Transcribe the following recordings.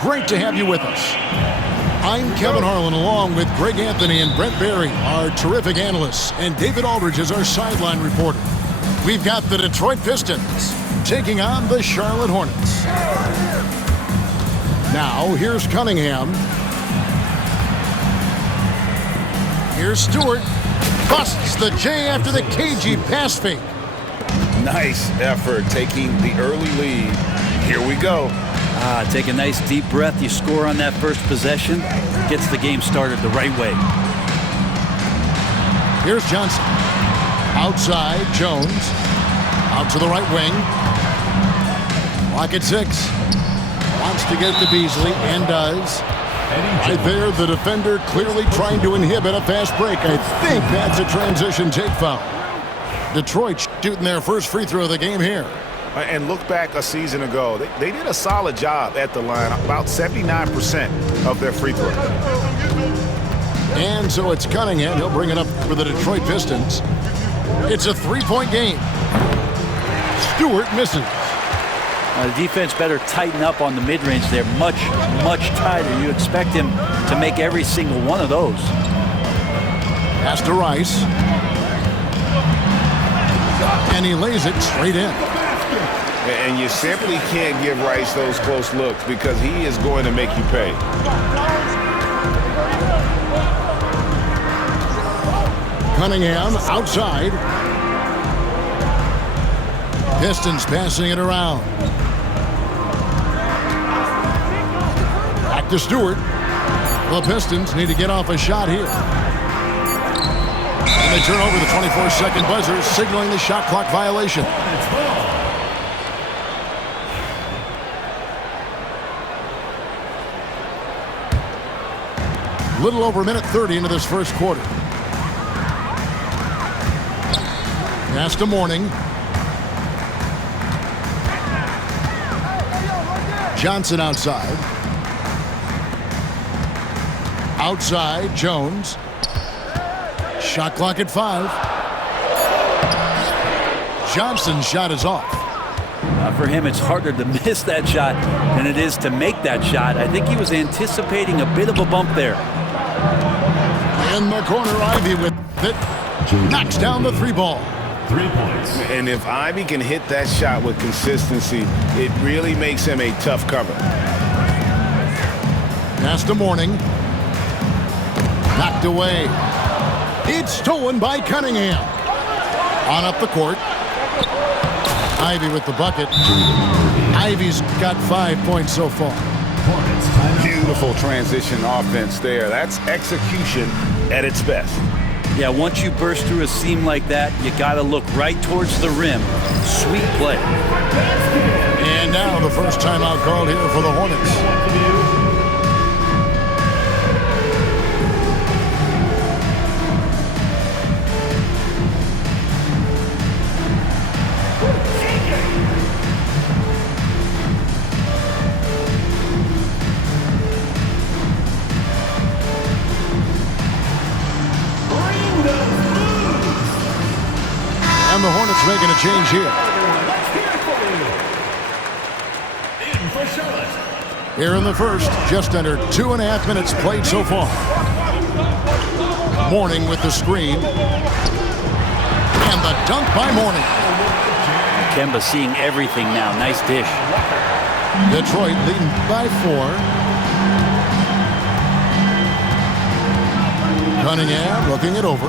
Great to have you with us. I'm Kevin Harlan, along with Greg Anthony and Brent Barry, our terrific analysts, and David Aldridge is our sideline reporter. We've got the Detroit Pistons taking on the Charlotte Hornets. Now, here's Cunningham. Here's Stewart. Busts the J after the cagey pass fake. Nice effort taking the early lead. Here we go. Take a nice deep breath. You score on that first possession. Gets the game started the right way. Here's Johnson. Outside, Jones. Out to the right wing. Clock at 6. Wants to get it to Beasley, and does. Right there, the defender clearly trying to inhibit a fast break. I think that's a transition take foul. Detroit shooting their first free throw of the game here. And look back a season ago. They did a solid job at the line, about 79% of their free throw. And so it's Cunningham. He'll bring it up for the Detroit Pistons. It's a three-point game. Stewart misses. The defense better tighten up on the mid-range there. Much tighter. You expect him to make every single one of those. Pass to Rice. And he lays it straight in. And you simply can't give Rice those close looks because he is going to make you pay. Cunningham outside. Pistons passing it around. Back to Stewart. The Pistons need to get off a shot here. And they turn over the 24-second buzzer, signaling the shot clock violation. Little over a minute 30 into this first quarter. Pass to Mourning. Johnson outside. Outside, Jones. Shot clock at 5. Johnson's shot is off. For him, it's harder to miss that shot than it is to make that shot. I think he was anticipating a bit of a bump there. In the corner, Ivy with it. Knocks down the 3 ball. 3 points. And if Ivy can hit that shot with consistency, it really makes him a tough cover. Pass to Mourning. Knocked away. It's stolen by Cunningham. On up the court. Ivy with the bucket. Ivy's got 5 points so far. Beautiful transition offense there. That's execution at its best. Yeah, once you burst through a seam like that, you got to look right towards the rim. Sweet play. And now the first timeout called here for the Hornets. And the Hornets making a change here. Here in the first, just under 2.5 minutes played so far. Mourning with the screen. And the dunk by Mourning. Kemba seeing everything now. Nice dish. Detroit leading by 4. Cunningham looking it over.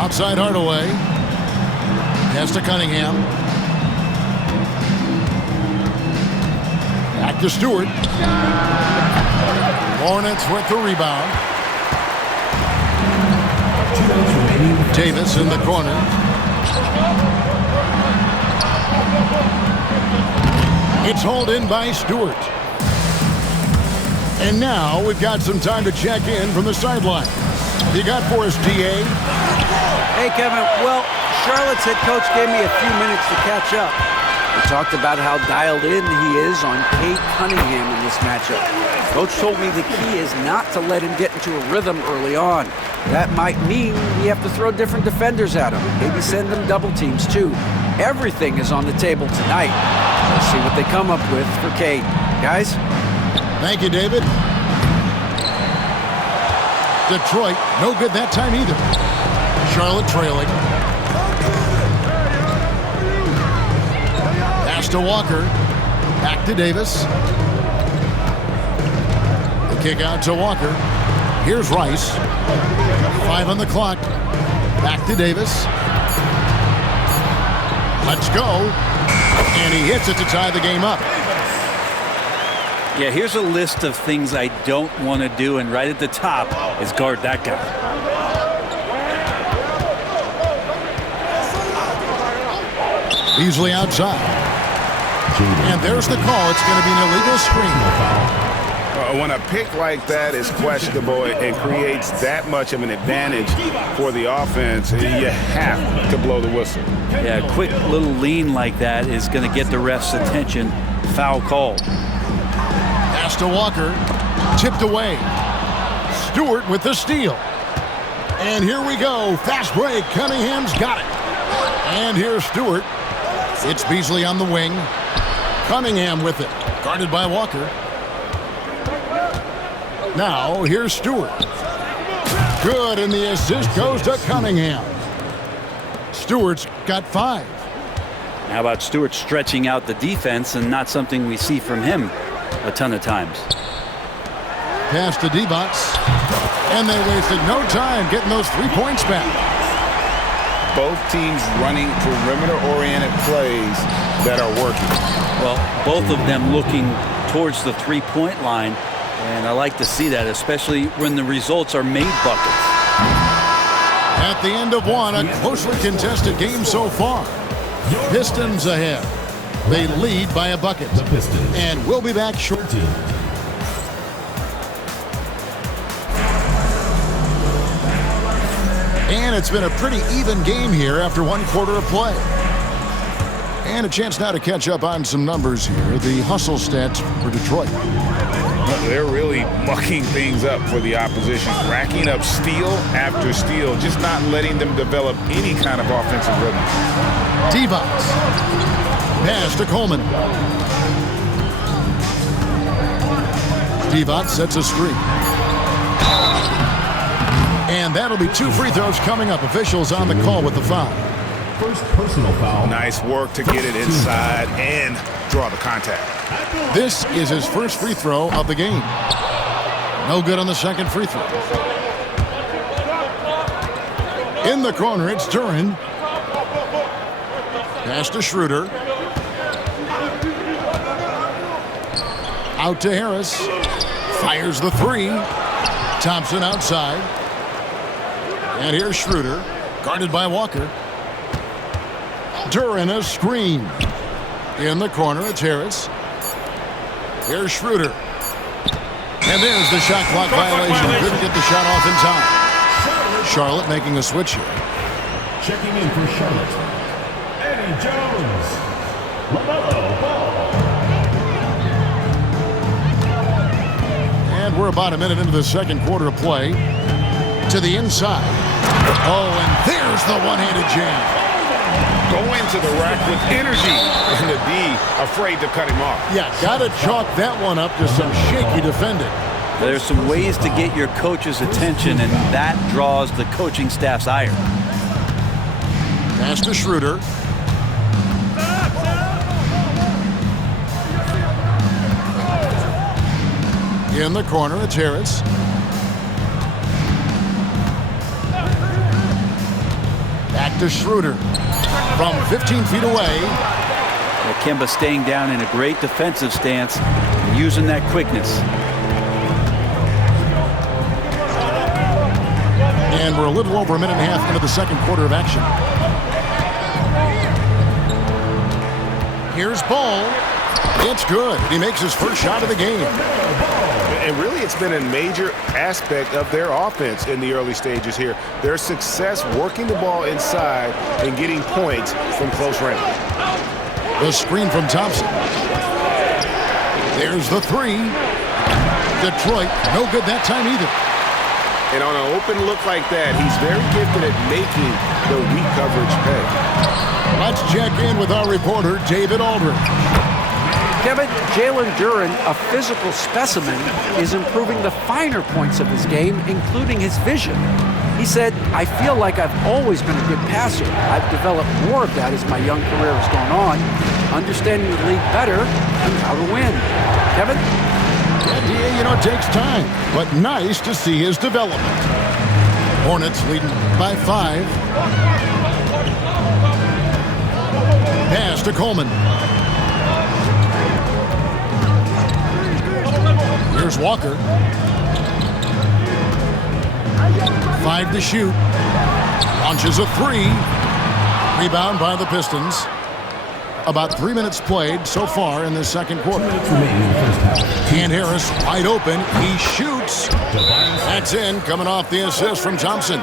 Outside Hardaway. Pass to Cunningham. Back to Stewart. Hornets with the rebound. Davis in the corner. It's hauled in by Stewart. And now we've got some time to check in from the sideline. You got for us, DA? Hey, Kevin. Well, Charlotte's head coach gave me a few minutes to catch up. We talked about how dialed in he is on Cade Cunningham in this matchup. Coach told me the key is not to let him get into a rhythm early on. That might mean we have to throw different defenders at him. Maybe send them double teams, too. Everything is on the table tonight. Let's see what they come up with for Cade. Guys? Thank you, David. Detroit, no good that time either. Charlotte trailing. Pass to Walker. Back to Davis. The kick out to Walker. Here's Rice. 5 on the clock. Back to Davis. Let's go. And he hits it to tie the game up. Yeah, here's a list of things I don't want to do, and right at the top is guard that guy. Beasley outside. And there's the call. It's going to be an illegal screen. When a pick like that is questionable and creates that much of an advantage for the offense, you have to blow the whistle. Yeah, a quick little lean like that is going to get the ref's attention. Foul called. Pass to Walker. Tipped away. Stewart with the steal. And here we go. Fast break. Cunningham's got it. And here's Stewart. It's Beasley on the wing. Cunningham with it. Guarded by Walker. Now, here's Stewart. Good, and the assist goes to Cunningham. Stewart's got 5. How about Stewart stretching out the defense, and not something we see from him a ton of times. Pass to Divac. And they wasted no time getting those 3 points back. Both teams running perimeter-oriented plays that are working. Well, both of them looking towards the three-point line. And I like to see that, especially when the results are made buckets. At the end of one, a closely contested game so far. Pistons ahead. They lead by a bucket. And we'll be back shortly. And it's been a pretty even game here after 1 quarter of play. And a chance now to catch up on some numbers here. The hustle stats for Detroit. They're really mucking things up for the opposition, racking up steal after steal, just not letting them develop any kind of offensive rhythm. Divac. Pass to Coleman. Divac sets a screen. And that'll be 2 free throws coming up. Officials on the call with the foul. First personal foul. Nice work to get it inside and draw the contact. This is his first free throw of the game. No good on the second free throw. In the corner, it's Duren. Pass to Schroeder. Out to Harris. Fires the 3. Thompson outside. And here's Schroeder. Guarded by Walker. Duren a screen. In the corner, it's Harris. Here's Schroeder. And there's the shot clock violation. Couldn't get the shot off in time. Charlotte making a switch here. Checking in for Charlotte, Eddie Jones. LaMelo Ball. And we're about a minute into the second quarter of play. To the inside. Oh, and there's the one-handed jam. Go into the rack with energy and to be afraid to cut him off. Yeah, got to chalk that one up to some shaky defending. There's some ways to get your coach's attention, and that draws the coaching staff's ire. Pass to Schroeder. In the corner, it's Harris. Back to Schroeder. From 15 feet away. Kemba staying down in a great defensive stance and using that quickness. And we're a little over a minute and a half into the second quarter of action. Here's Ball. It's good. He makes his first shot of the game. And really, it's been a major aspect of their offense in the early stages here. Their success working the ball inside and getting points from close range. The screen from Thompson. There's the 3. Detroit, no good that time either. And on an open look like that, he's very gifted at making the weak coverage pay. Let's check in with our reporter, David Aldridge. Kevin, Jalen Duren, a physical specimen, is improving the finer points of his game, including his vision. He said, "I feel like I've always been a good passer. I've developed more of that as my young career has gone on, understanding the league better and how to win." Kevin? Yeah, it takes time, but nice to see his development. Hornets leading by 5. Pass to Coleman. Here's Walker. 5 to shoot. Launches a 3. Rebound by the Pistons. About 3 minutes played so far in the second quarter. And Harris wide open. He shoots. That's in, coming off the assist from Thompson.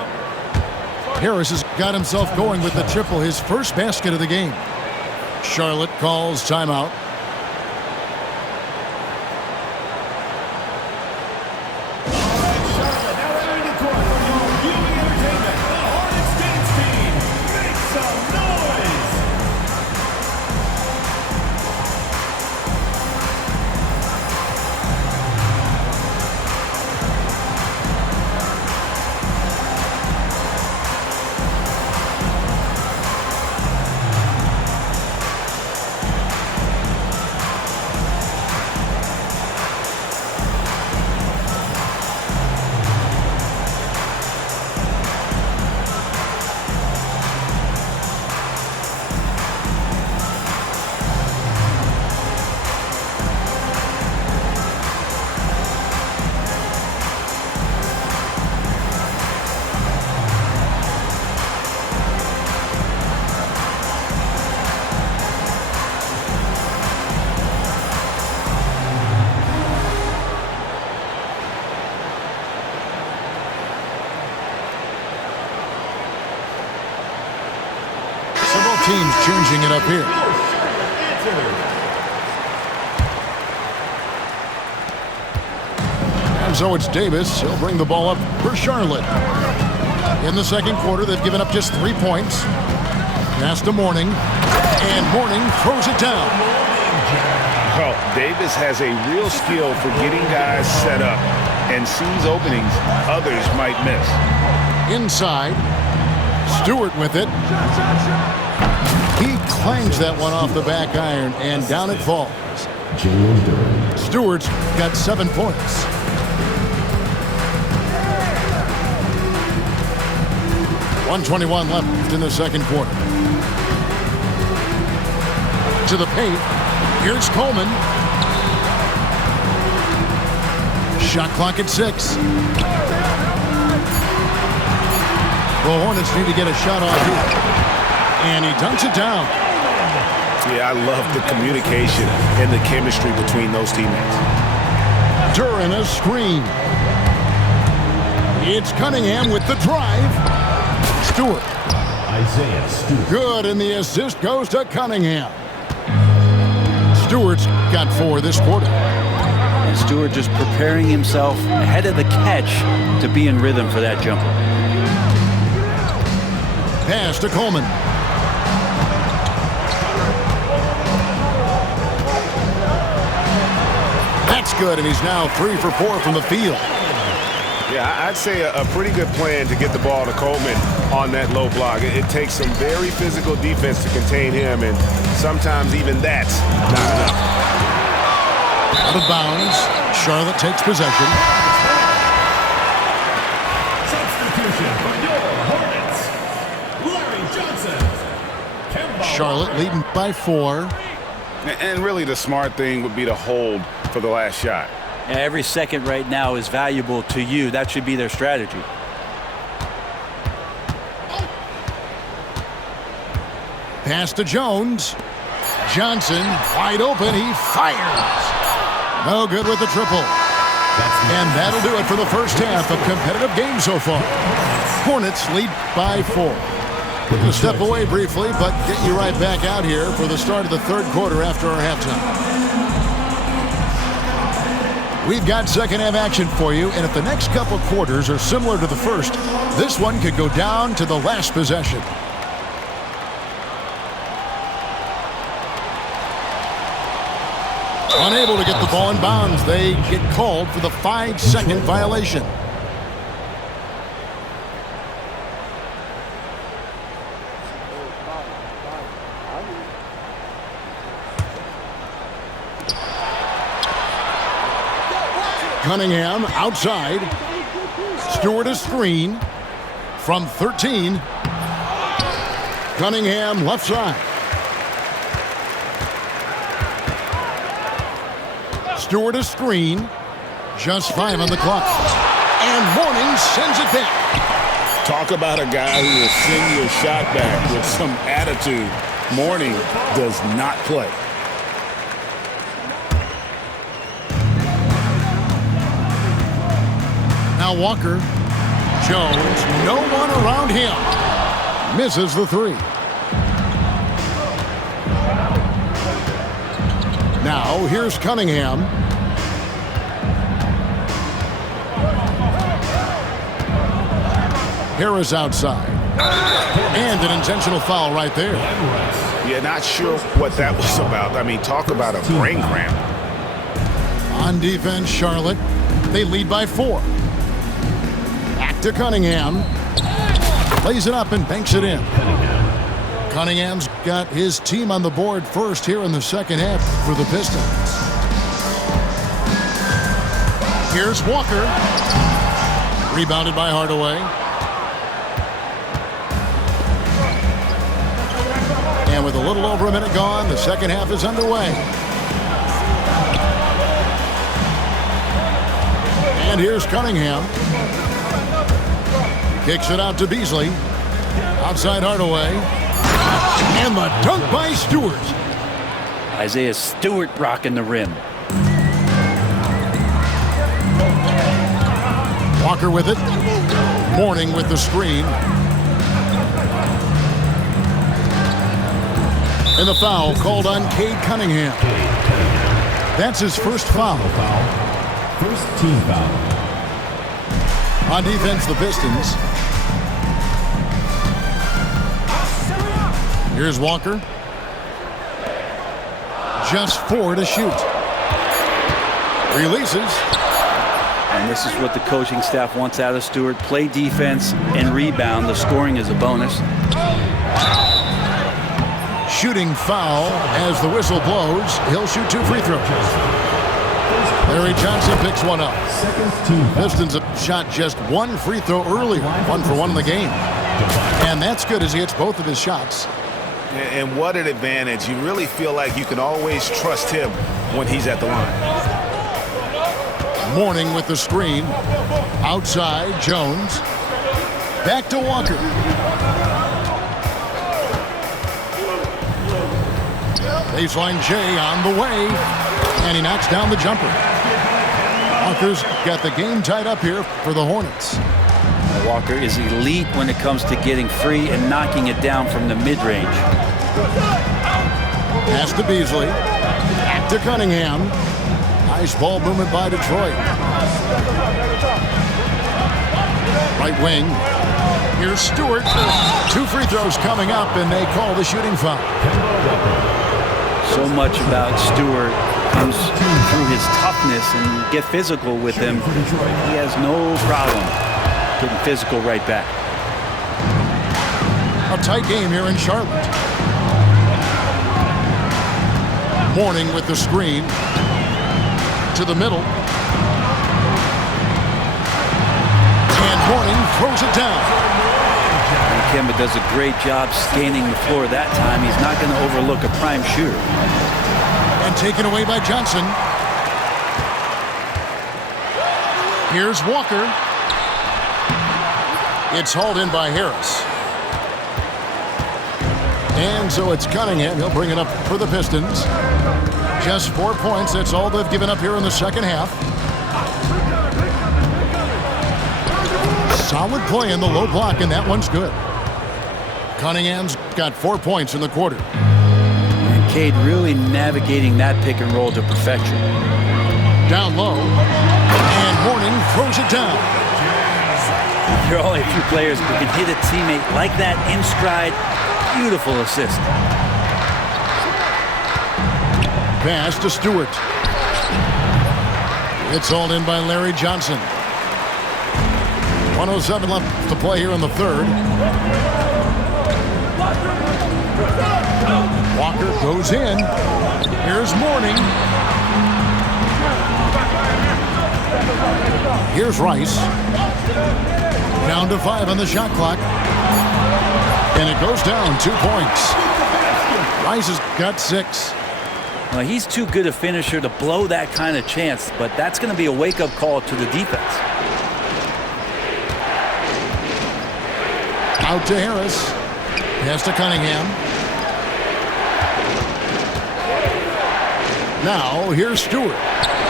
Harris has got himself going with the triple, his first basket of the game. Charlotte calls timeout. Teams changing it up here. And so it's Davis. He'll bring the ball up for Charlotte. In the second quarter, they've given up just 3 points. Pass to Mourning. And Mourning throws it down. Well, Davis has a real skill for getting guys set up and sees openings others might miss. Inside. Stewart with it. He clangs that one off the back iron, and down it falls. Stewart's got 7 points. .121 left in the second quarter. To the paint. Here's Coleman. Shot clock at 6. The Hornets need to get a shot off here. And he dunks it down. Yeah, I love the communication and the chemistry between those teammates. Duren a screen. It's Cunningham with the drive. Stewart. Isaiah Stewart. Good, and the assist goes to Cunningham. Stewart's got 4 this quarter. And Stewart just preparing himself ahead of the catch to be in rhythm for that jumper. Pass to Coleman. That's good, and he's now 3 for 4 from the field. Yeah, I'd say a pretty good plan to get the ball to Coleman on that low block. It takes some very physical defense to contain him, and sometimes even that's not enough. Out of bounds. Charlotte takes possession. Substitution for your Hornets. Larry Johnson. Kemba Charlotte leading by 4. And really the smart thing would be to hold for the last shot. Every second right now is valuable to you. That should be their strategy. Pass to Jones. Johnson wide open. He fires. No good with the triple. And that'll do it for the first half of competitive game so far. Hornets lead by 4. We're going to step away briefly, but get you right back out here for the start of the third quarter after our halftime. We've got second half action for you, and if the next couple quarters are similar to the first, this one could go down to the last possession. Unable to get the ball in bounds. They get called for the 5-second violation. Cunningham outside. Stewart a screen from 13. Cunningham left side. Stewart a screen. Just 5 on the clock. And Mourning sends it back. Talk about a guy who will send you a shot back with some attitude. Mourning does not play. Now Walker. Jones, no one around him. Misses the 3. Now here's Cunningham. Harris outside. And an intentional foul right there. Yeah, not sure what that was about. I mean, talk about a brain cramp. On defense, Charlotte. They lead by 4. Back to Cunningham. Lays it up and banks it in. Cunningham's got his team on the board first here in the second half for the Pistons. Here's Walker. Rebounded by Hardaway. And with a little over a minute gone, the second half is underway. And here's Cunningham. Kicks it out to Beasley. Outside Hardaway. And the dunk by Stewart. Isaiah Stewart rocking the rim. Walker with it. Mourning with the screen. And the foul called on Cade Cunningham. That's his first foul. First team foul. On defense, the Pistons. Here's Walker. Just 4 to shoot. Releases. And this is what the coaching staff wants out of Stewart. Play defense and rebound. The scoring is a bonus. Shooting foul as the whistle blows. He'll shoot 2 free throws. Larry Johnson picks one up. Pistons have shot just 1 free throw earlier. 1 for 1 in the game. And that's good as he hits both of his shots. And what an advantage. You really feel like you can always trust him when he's at the line. Mourning with the screen. Outside, Jones. Back to Walker. Baseline J on the way. And he knocks down the jumper. Walker's got the game tied up here for the Hornets. Walker is elite when it comes to getting free and knocking it down from the mid-range. Pass to Beasley. Back to Cunningham. Nice ball movement by Detroit. Right wing. Here's Stewart. 2 free throws coming up, and they call the shooting foul. So much about Stewart comes through his toughness and get physical with him. He has no problem getting physical right back. A tight game here in Charlotte. Mourning with the screen. To the middle. And Mourning throws it down. And Kemba does a great job scanning the floor that time. He's not going to overlook a prime shooter. And taken away by Johnson. Here's Walker. It's hauled in by Harris. And so it's Cunningham. He'll bring it up for the Pistons. Just 4 points. That's all they've given up here in the second half. Solid play in the low block, and that one's good. Cunningham's got 4 points in the quarter. And Cade really navigating that pick and roll to perfection. Down low. And Mourning throws it down. There are only a few players who can hit a teammate like that in stride. Beautiful assist. Pass to Stewart. It's hauled in by Larry Johnson. 1:07 left to play here in the third. Walker goes in. Here's Mourning. Here's Rice. Down to 5 on the shot clock. And it goes down 2 points. Rice has got 6. Well, he's too good a finisher to blow that kind of chance, but that's going to be a wake-up call to the defense. Out to Harris. Pass to Cunningham. Now, here's Stewart.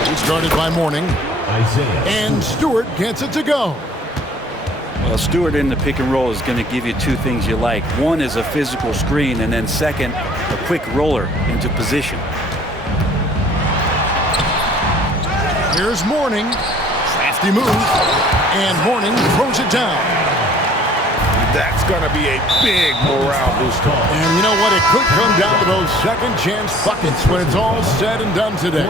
He's guarded by Mourning. And Stewart gets it to go. Well, Stewart in the pick and roll is going to give you 2 things you like. One is a physical screen, and then second, a quick roller into position. Here's Mourning. Crafty move. And Mourning throws it down. That's going to be a big morale booster. And you know what? It could come down to those second chance buckets when it's all said and done today.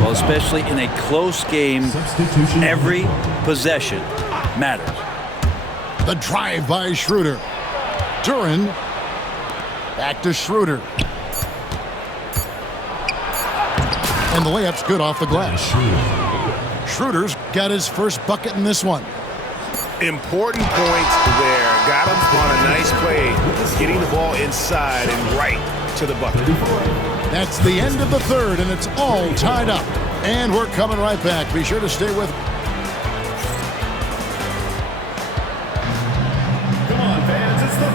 Well, especially in a close game, every possession matters. The drive by Schroeder. Duren. Back to Schroeder. And the layup's good off the glass. Schroeder's got his first bucket in this one. Important point there. Got him on a nice play, getting the ball inside and right to the bucket. That's the end of the third, and it's all tied up. And we're coming right back. Be sure to stay with.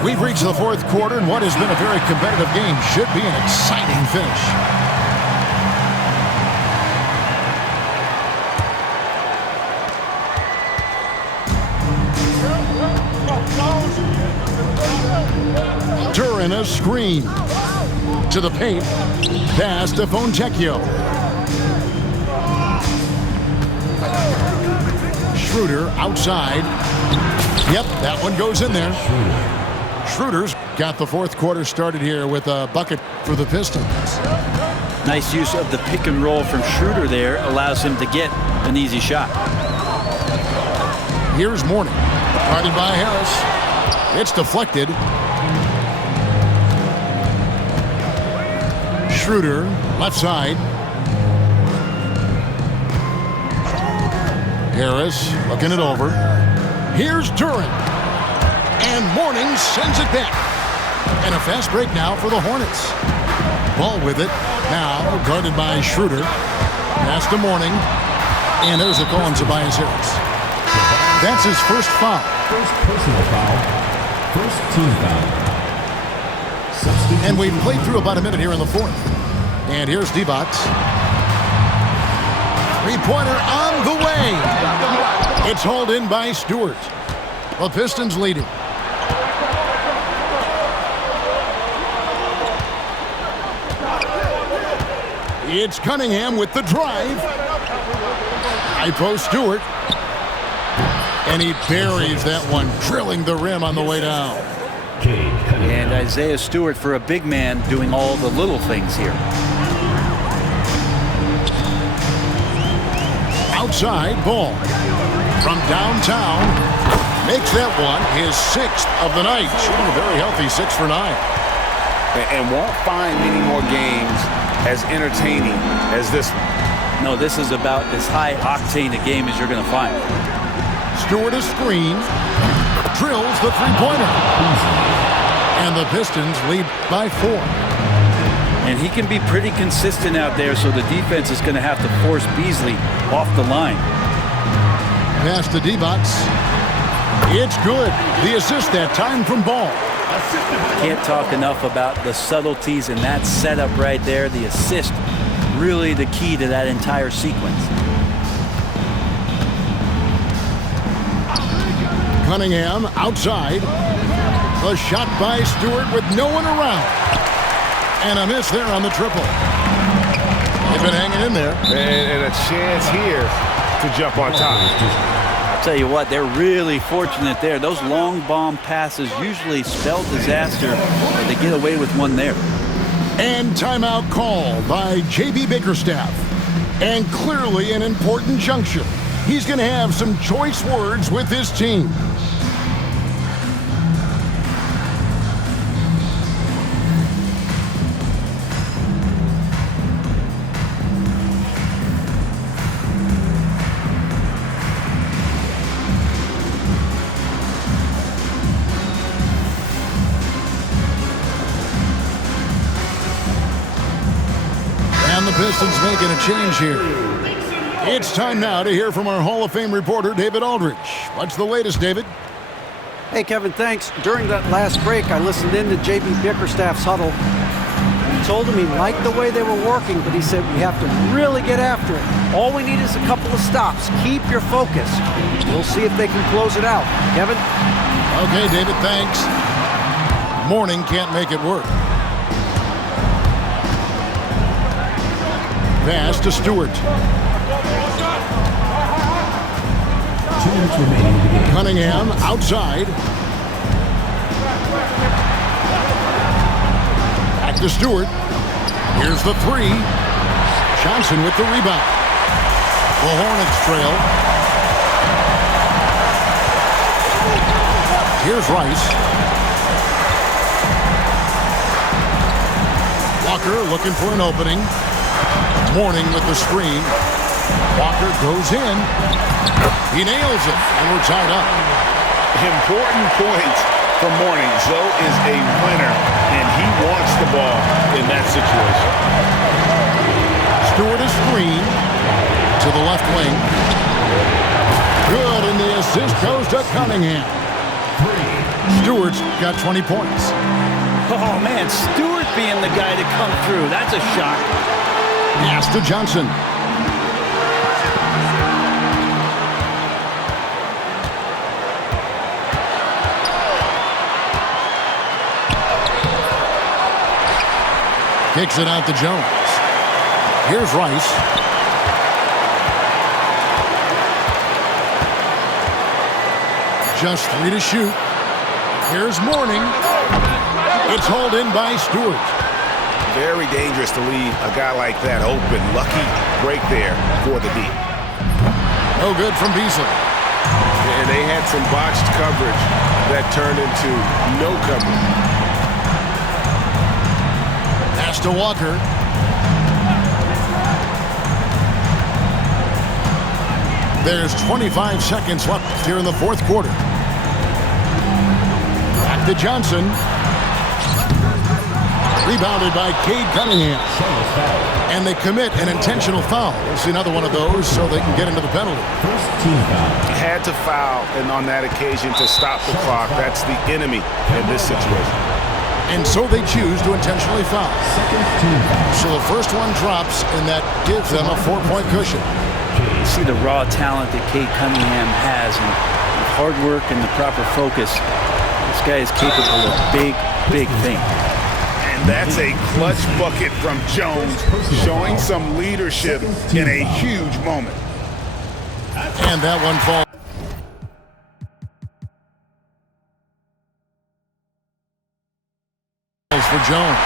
We've reached the fourth quarter, and what has been a very competitive game should be an exciting finish. Duren a screen to the paint. Pass to Fontecchio. Schroeder outside. Yep, that one goes in there. Schroeder's got the fourth quarter started here with a bucket for the Pistons. Nice use of the pick and roll from Schroeder there. Allows him to get an easy shot. Here's Mourning. Guarded by Harris. It's deflected. Schroeder, left side. Harris looking it over. Here's Duren. And Mourning sends it back. And a fast break now for the Hornets. Ball with it. Now guarded by Schroeder. Pass to Mourning. And there's a call on Tobias Harris. That's his first foul. First personal foul. First team foul. And we've played through about a minute here in the fourth. And here's Divac. Three-pointer on the way. It's hauled in by Stewart. The Pistons leading. It's Cunningham with the drive. High post Stewart. And he buries that one, drilling the rim on the way down. And Isaiah Stewart, for a big man, doing all the little things here. Outside ball from downtown. Makes that one his 6th of the night. Shooting a very healthy 6 for 9. And won't find many more games as entertaining as this one. No, this is about as high octane a game as you're going to find. Stewart a screen. Drills the three-pointer. And the Pistons lead by 4. And he can be pretty consistent out there, so the defense is going to have to force Beasley off the line. Pass to Divac. It's good. The assist that time from Ball. Can't talk enough about the subtleties in that setup right there. The assist, really the key to that entire sequence. Cunningham outside. A shot by Stewart with no one around. And a miss there on the triple. They've been hanging in there. And a chance here to jump on top. I'll tell you what, they're really fortunate there. Those long bomb passes usually spell disaster, but they get away with one there. And timeout call by J.B. Bickerstaff. And clearly an important juncture. He's going to have some choice words with his team. And the Pistons making a change here. It's time now to hear from our Hall of Fame reporter, David Aldridge. What's the latest, David? Hey, Kevin, thanks. During that last break, I listened in to J.B. Bickerstaff's huddle. He told him he liked the way they were working, but he said we have to really get after it. All we need is a couple of stops. Keep your focus. We'll see if they can close it out. Kevin? Okay, David, thanks. Morning can't make it work. Pass to Stewart. 2 minutes remaining in the game. Cunningham outside. Back to Stewart. Here's the three. Johnson with the rebound. The Hornets trail. Here's Rice. Walker looking for an opening. Mourning with the screen. Walker goes in. He nails it, and we're tied up. Important point for Mourning. Zoe is a winner, and he wants the ball in that situation. Stewart is screen to the left wing. Good, and the assist goes to Cunningham. Stewart's got 20 points. Oh, man, Stewart being the guy to come through. That's a shock. Pass to Johnson. Kicks it out to Jones. Here's Rice. Just 3 to shoot. Here's Mourning. It's hauled in by Stewart. Very dangerous to leave a guy like that open. Lucky break there for the D. No good from Beasley. And they had some botched coverage that turned into no coverage. Pass to Walker. There's 25 seconds left here in the fourth quarter. Back to Johnson. Rebounded by Cade Cunningham. And they commit an intentional foul. We'll see another one of those so they can get into the penalty. First team foul. Had to foul, and on that occasion to stop the clock. That's the enemy in this situation. And so they choose to intentionally foul. Second team foul. So the first one drops, and that gives them a 4-point cushion. You see the raw talent that Cade Cunningham has, and with hard work and the proper focus, this guy is capable of big, big things. That's a clutch bucket from Jones, showing some leadership in a huge moment. And that one falls for Jones.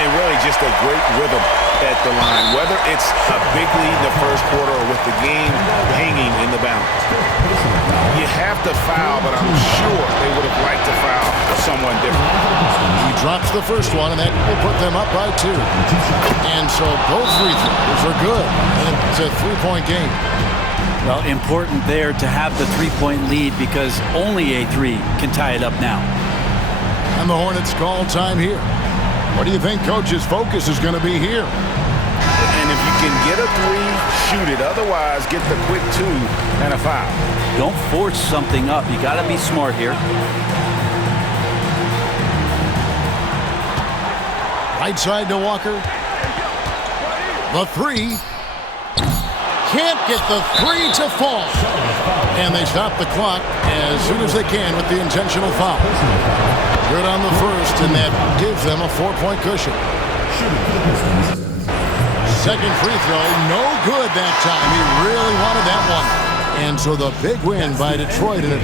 And really just a great rhythm at the line, whether it's a big lead in the first quarter or with the game hanging in the balance. You have to foul, but I'm sure they would have liked to foul someone different. He drops the first one, and that will put them up by 2. And so both free throws are good. And it's a 3-point game. Well, important there to have the 3-point lead because only a 3 can tie it up now. And the Hornets call time here. What do you think Coach's focus is going to be here? And if you can get a 3, shoot it. Otherwise, get the quick 2 and a foul. Don't force something up. You got to be smart here. Right side to Walker. The 3. Can't get the 3 to fall. And they stop the clock as soon as they can with the intentional foul. Good on the first, and that gives them a 4-point cushion. Second free throw, no good that time. He really wanted that one. And so the big win by Detroit in a